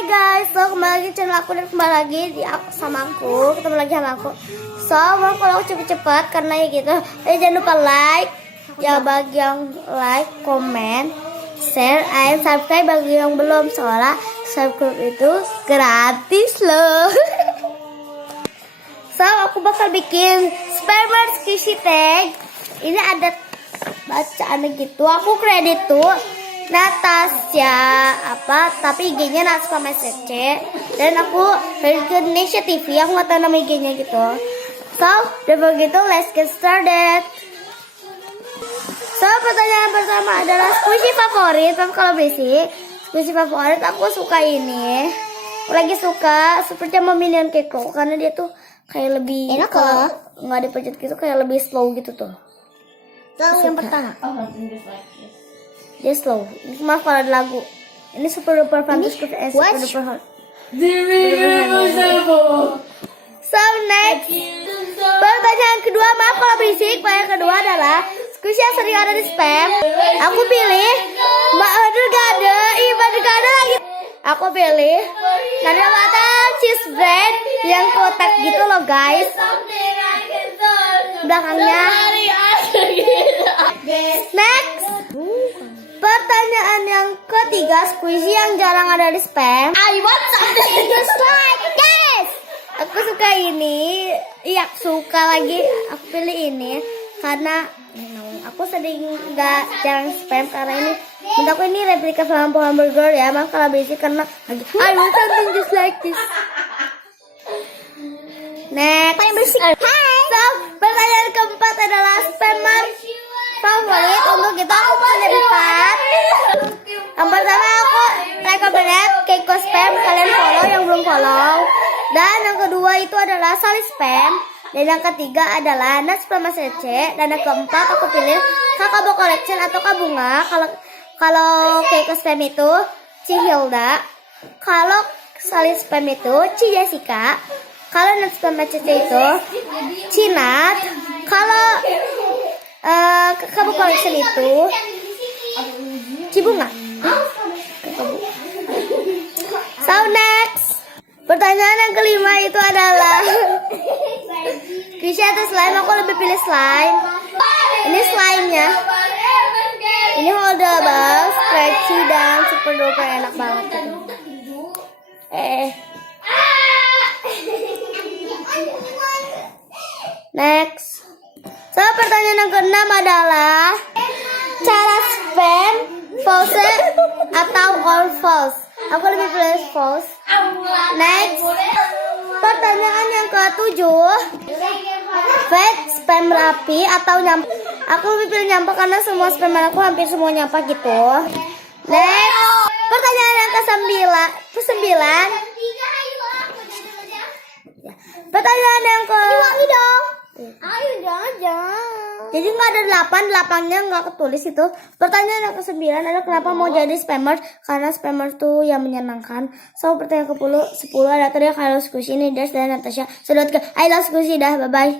Hai guys, so kembali lagi di channel aku dan kembali lagi sama aku, ketemu lagi sama aku. So, mau kalau aku cepet-cepet karena ya gitu. Jangan lupa like, ya bagi yang like, comment, share, and subscribe bagi yang belum. Soalnya subscribe itu gratis loh. So, aku bakal bikin spammer squishy tag. Ini ada bacaan gitu. Aku kredit tuh Natasha apa tapi IG-nya Natasha MSC dan aku dari Indonesia TV, aku nggak tahu nama IG-nya gitu. So udah begitu, let's get started. So pertanyaan pertama adalah squishy favorit. Kalau basic squishy favorit aku suka ini. Aku lagi suka Super Jumbo Minion Keko karena dia tuh kayak lebih enak loh, nggak dipencet gitu, kayak lebih slow gitu tuh. So yang pertama dia slow. Maaf kalau ada lagu. Ini super duper fantastic and super duper hot. So next, pertanyaan kedua, maaf kalau berisik. Pertanyaan kedua adalah squishy yang sering ada di spam. Aku pilih Mothergade lagi. Aku pilih Nada Mata cheese bread yang kotak gitu loh guys. Belakangnya. Next, pertanyaan yang ketiga, squishy yang jarang ada di spam. I want something just like this. Aku suka ini. Iya, suka lagi. Aku pilih ini karena aku sering jarang spam karena ini. Menurut aku ini replika hamburger ya. Emang kalau basic karena lagi I want something just like this. Next. Paling bersih. So, pertanyaan keempat adalah spammer favorit. Untuk kita aku punya 4. Yang pertama aku recommended Keiko Spam, kalian follow yang belum follow. Dan yang kedua itu adalah Sally Spam. Dan yang ketiga adalah Nats Spam CC. Dan yang keempat aku pilih Kakabo Collection atau Kabunga. Kalau Keiko Spam itu Ci Hilda. Kalau Sally Spam itu Ci Jessica. Kalau Nats Spam CC itu Cinat. Kalau Kakabo Collection itu Cibunga. So next, pertanyaan yang kelima itu adalah squishy atau slime. Aku lebih pilih slime. Ini slime-nya. Ini holdable, stretchy dan super duper enak banget gitu. Next. So pertanyaan yang keenam adalah cara spam false atau all false. Aku lebih pilih false. Next, pertanyaan yang ke-7, fake spam rapi atau nyampah. Aku lebih pilih nyampah karena semua spam aku hampir semua nyampah gitu. Next, pertanyaan yang ke-9, pertanyaan yang ke Ayo jangan. jadi nggak ada 8-nya nggak ketulis itu. Pertanyaan yang ke-9 adalah kenapa mau jadi spammer? Karena spammer tuh yang menyenangkan. So pertanyaan ke-10 ada tadi kalau squishy ini Des dan Natasha. Sedot ke I love squishy dah, bye bye.